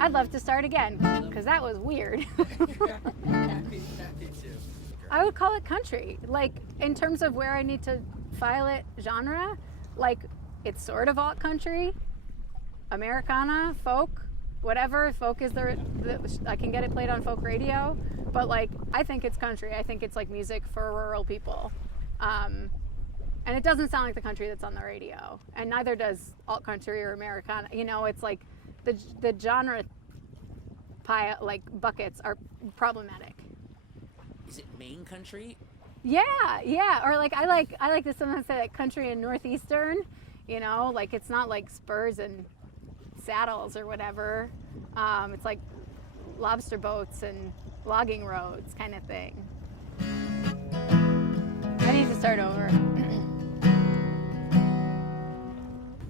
I'd love to start again, because that was weird. I would call it country. Like, in terms of where I need to file it genre, like, it's sort of alt country, Americana, folk, whatever. Folk is I can get it played on folk radio, but like, I think it's country. I think it's like music for rural people. And it doesn't sound like the country that's on the radio, and neither does alt country or Americana. You know, it's like the genre like buckets are problematic. Is it Maine country? Yeah. Or like I like to sometimes say like country and northeastern. You know, like it's not like spurs and saddles or whatever. It's like lobster boats and logging roads kind of thing. I need to start over.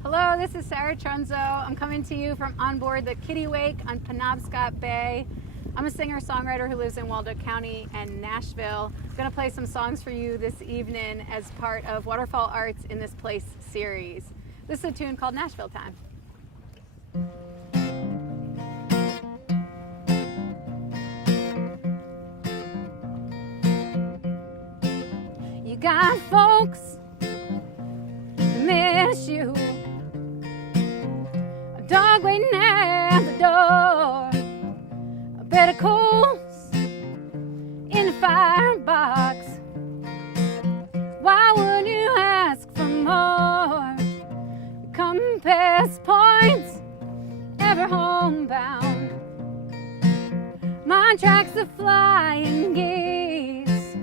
Hello, this is Sara Trunzo. I'm coming to you from on board the Kittiwake on Penobscot Bay. I'm a singer-songwriter who lives in Waldo County and Nashville. I'm going to play some songs for you this evening as part of Waterfall Arts in This Place series. This is a tune called Nashville Time. You got folks that miss you, a dog waiting at the door, a bed of coals in the firebox. Why would you ask for more? Compass points, ever homebound. My tracks are flying geese,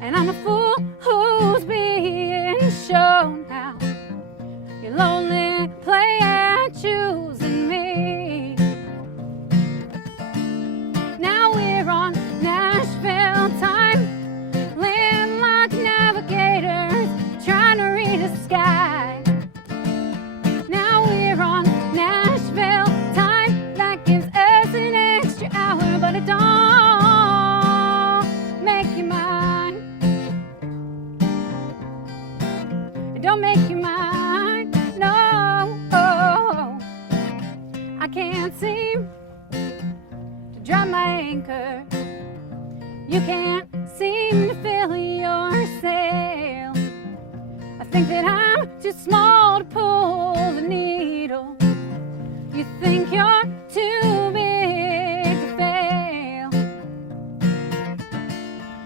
and I'm a fool who's being shown how. Your lonely player choosing me. Now we're on Nashville time, landlocked navigators trying to read the sky. Now we're on Nashville time, that gives us an extra hour, but it don't make you mine. It don't make you mine, no. I can't seem to drop my anchor. You can't seem to fill your sail. I think that I'm too small to pull the needle. You think you're too big to fail.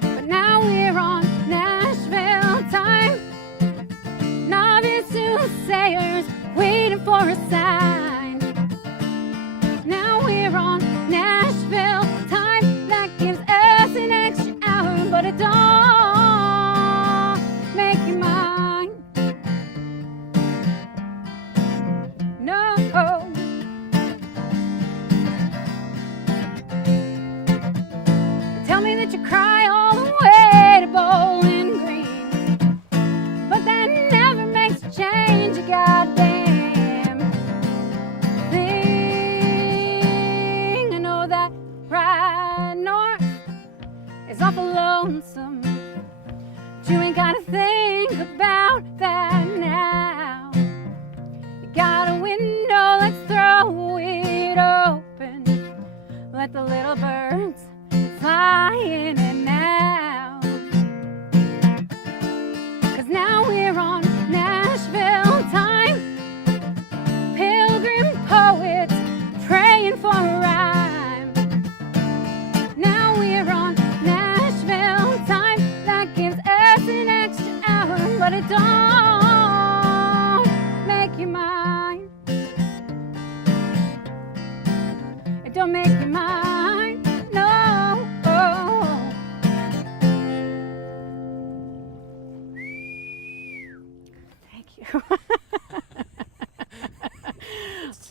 But now we're on Nashville time, novice soothsayers waiting for a sign. Now we're on Nashville time, that gives us an extra hour, but it don't make you mine. No. Tell me that you cry all the way to Bowling Green, but that never makes a change a goddamn thing. I know that ride north is awful lonesome, but you ain't gotta think about that now. You got a window, let's throw it open, let the little birds fly in and out. 'Cause now we're on Nashville time, pilgrim poets praying for a rhyme. Now we're on Nashville time, that gives us an extra hour, but it don't make you mine. It don't make you mine, no. Thank you.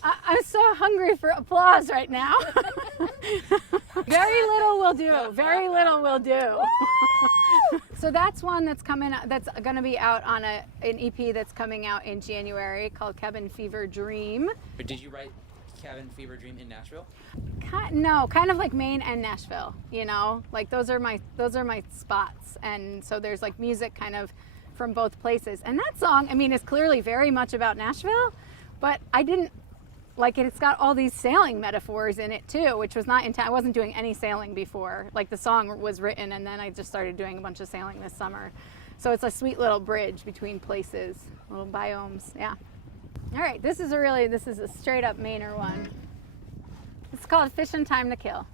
I'm so hungry for applause right now. Very little will do. Very little will do. So that's one that's coming. That's going to be out on an EP that's coming out in January called Cabin Fever Dream. But did you write Cabin Fever Dream in Nashville? No, kind of like Maine and Nashville. You know, like those are my spots, and so there's like music kind of from both places. And that song, I mean, is clearly very much about Nashville, but I didn't like it's got all these sailing metaphors in it too, which was not I wasn't doing any sailing before. Like the song was written and then I just started doing a bunch of sailing this summer. So it's a sweet little bridge between places, little biomes. Yeah. All right, this is a straight up Mainer one. It's called Fishin' Time to Kill.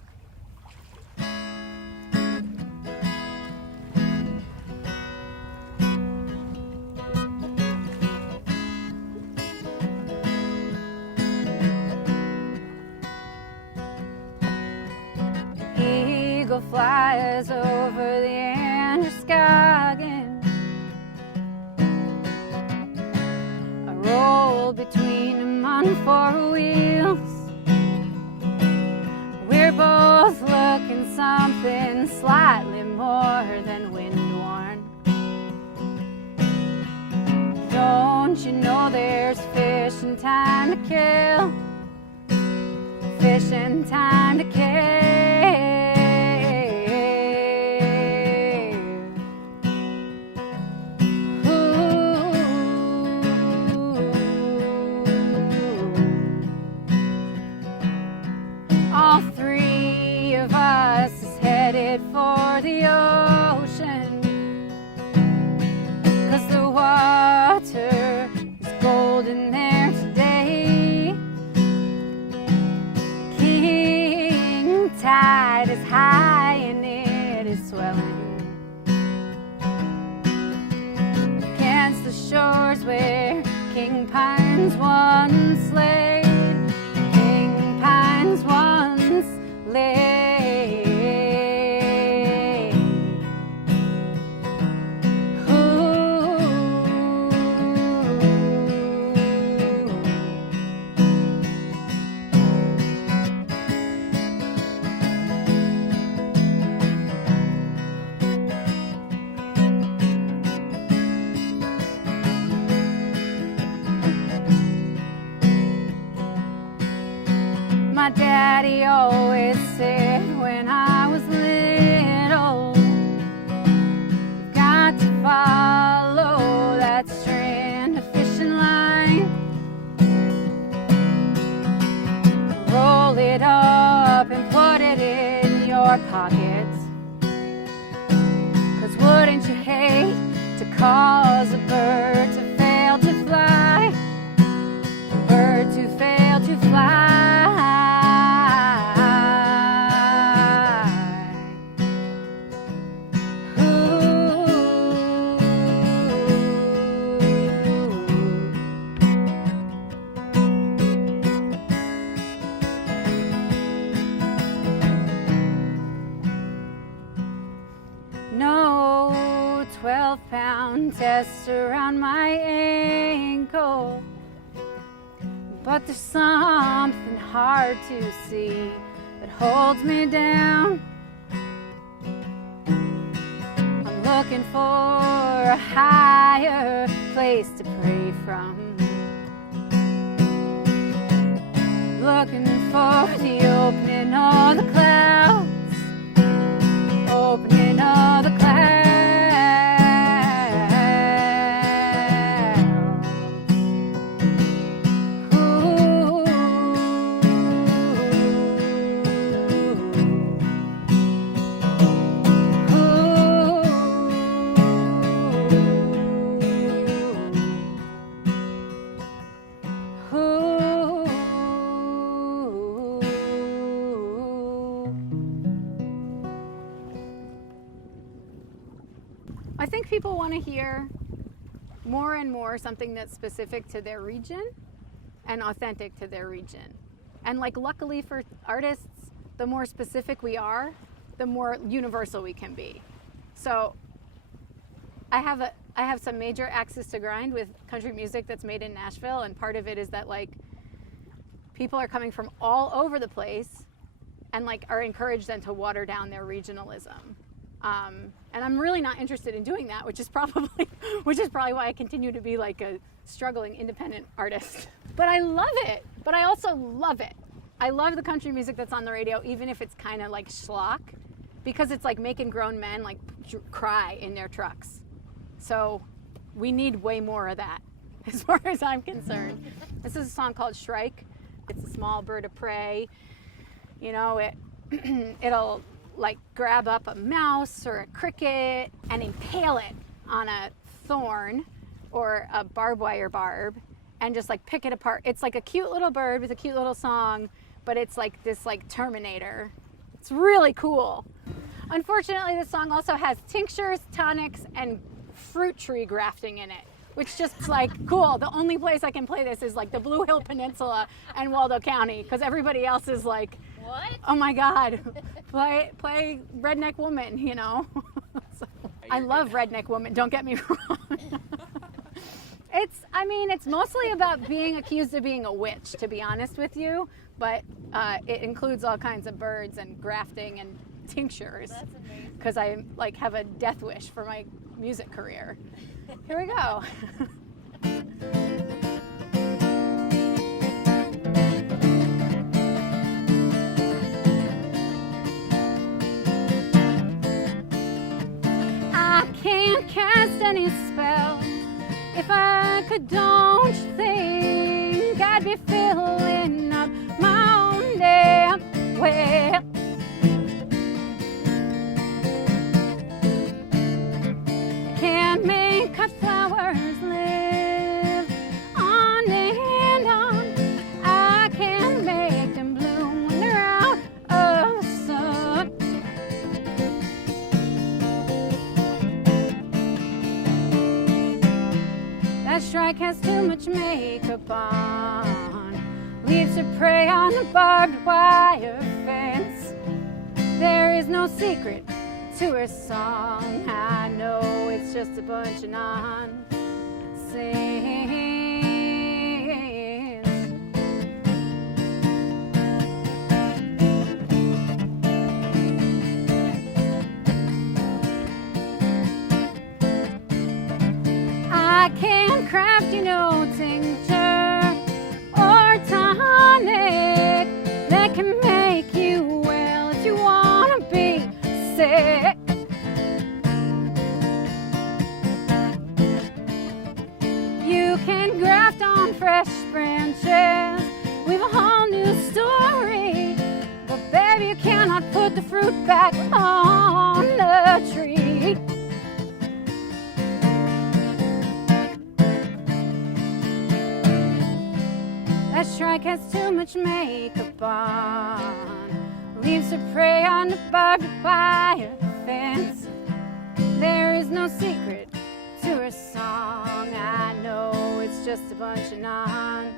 Eagle flies over the Androscoggin. I roll between them on four wheels. We're both looking something slightly more than wind-worn. Don't you know there's fishing time to kill? Fishing time to kill. All three of us is headed for the ocean, 'cause the water is golden there today. King tide is high and it is swelling against the shores where King Pines once lay. King Pines once lay. My daddy always said when I was little, you've got to follow that strand of fishing line. Roll it up and put it in your pocket. 'Cause wouldn't you hate to cause a bird to fail to fly? A bird to fail to fly. No 12-pound test around my ankle, but there's something hard to see that holds me down. I'm looking for a higher place to pray from, looking for the opening of the clouds, opening of the clouds. I think people want to hear more and more something that's specific to their region and authentic to their region. And like luckily for artists, the more specific we are, the more universal we can be. So I have some major axes to grind with country music that's made in Nashville, and part of it is that like people are coming from all over the place and like are encouraged then to water down their regionalism. And I'm really not interested in doing that, which is probably why I continue to be like a struggling independent artist. But I love it. But I also love it. I love the country music that's on the radio, even if it's kind of like schlock, because it's like making grown men like cry in their trucks. So we need way more of that, as far as I'm concerned. This is a song called Shrike. It's a small bird of prey. You know, it'll like grab up a mouse or a cricket and impale it on a thorn or a barbed wire barb and just like pick it apart. It's like a cute little bird with a cute little song, but it's like this like Terminator. It's really cool. Unfortunately, this song also has tinctures, tonics, and fruit tree grafting in it, which just like cool. The only place I can play this is like the Blue Hill Peninsula and Waldo County, because everybody else is like, what? Oh my God, play Redneck Woman, you know? So, I love Redneck Woman, don't get me wrong. It's mostly about being accused of being a witch, to be honest with you, but it includes all kinds of birds and grafting and tinctures. That's amazing. Because I like have a death wish for my music career. Here we go. I can't cast any spell. If I could, don't you think I'd be filling up my own damn well? Can't make cut flowers live on and on. I can't make them bloom when they're out of the sun. That Shrike has too much makeup on, leaves her prey on the barbed wire fence. There is no secret to her song. I know it's just a bunch of nonsense. I can't craft you no tincture or tonic that can make you well if you wanna be sick. You can graft on fresh branches, weave a whole new story, but baby, you cannot put the fruit back on the tree. That Shrike has too much makeup on, leaves her prey on the barbed wire fence. There is no secret to her song. I know it's just a bunch of nonsense.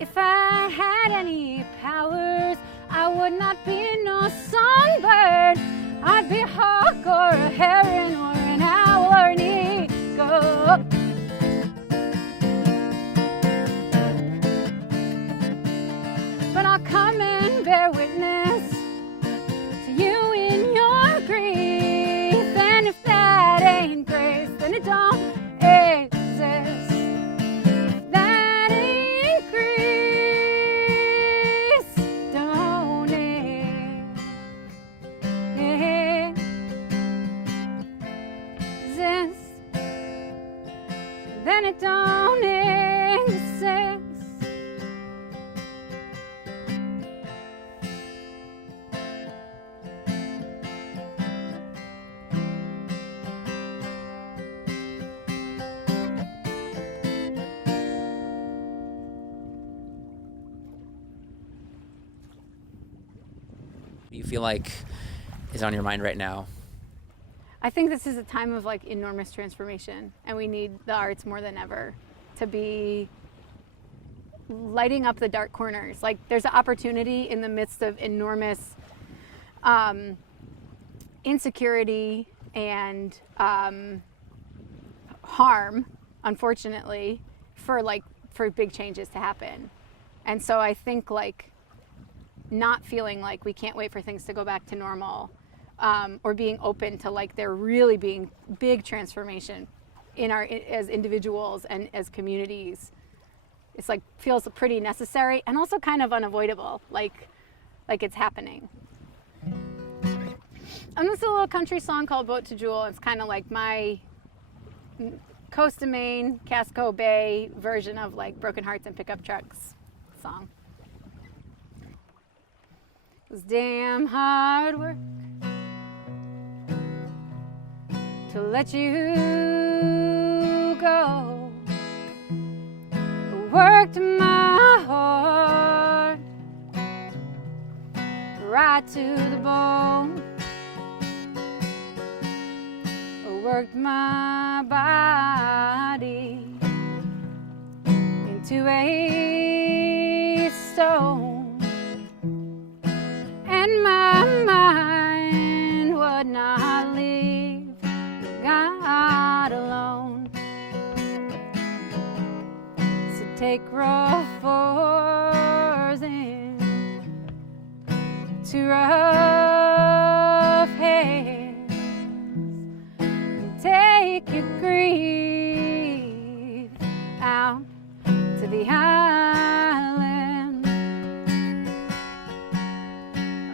If I had any powers, I would not be no songbird. I'd be a hawk or a heron or an owl or an eagle. But I'll come and bear witness to you in your grief. And if that ain't grace, then it don't exist. Then it don't exist. Do you feel like is on your mind right now? I think this is a time of like enormous transformation, and we need the arts more than ever to be lighting up the dark corners. Like there's an opportunity in the midst of enormous insecurity and harm, unfortunately, for big changes to happen. And so I think like not feeling like we can't wait for things to go back to normal, or being open to like there really being big transformation as individuals and as communities. It's like feels pretty necessary and also kind of unavoidable, like it's happening. And this is a little country song called Boat to Jewell. It's kind of like my coast of Maine, Casco Bay version of like Broken Hearts and Pickup Trucks song. It was damn hard work to let you go. I worked my heart right to the bone. I worked my body into a stone. And my mind would not leave God alone. So take rough oars in to rough hands and take your grief out to the island.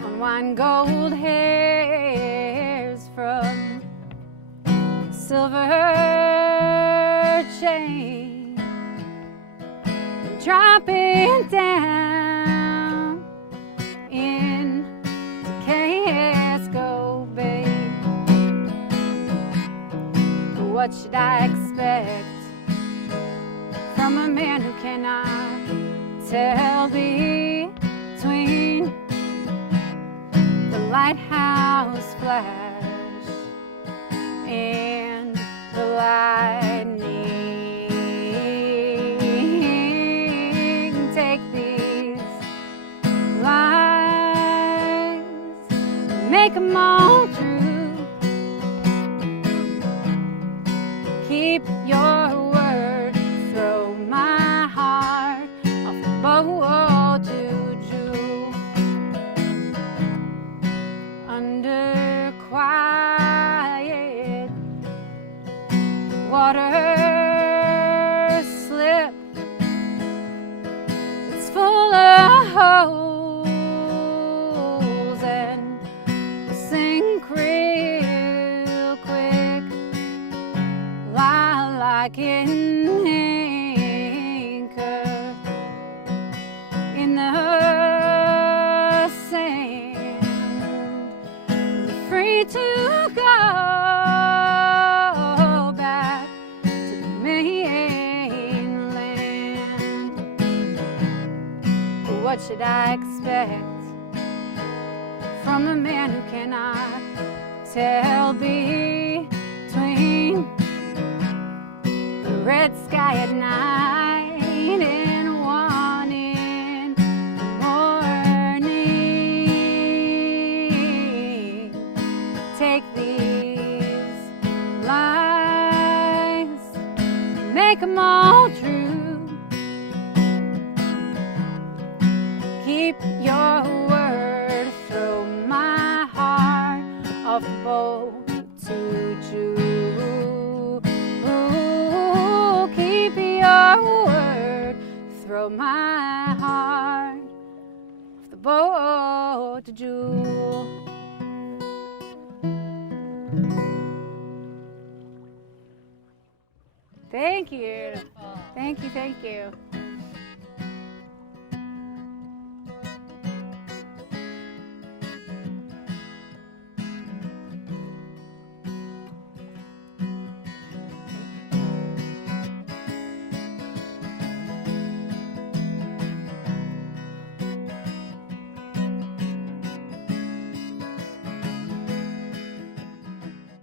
Unwind gold hairs from silver chain and drop it down in Casco Bay. What should I expect from a man who cannot tell between the lighthouse flash and the lightning? Take these lies, make them all true. Keep your word, throw my heart off the boat to Jewell. Under quiet water slip, it's full of holes and will sink real quick, lie like an anchor in the sand, free to go back to the mainland. What should I expect from a man who cannot tell between the red sky at night and one in the morning? Take these lies, make them all true. Keep your word, throw my heart off the boat to Jewell. Keep your word, throw my heart off the boat to Jewell. Thank you. Thank you, thank you.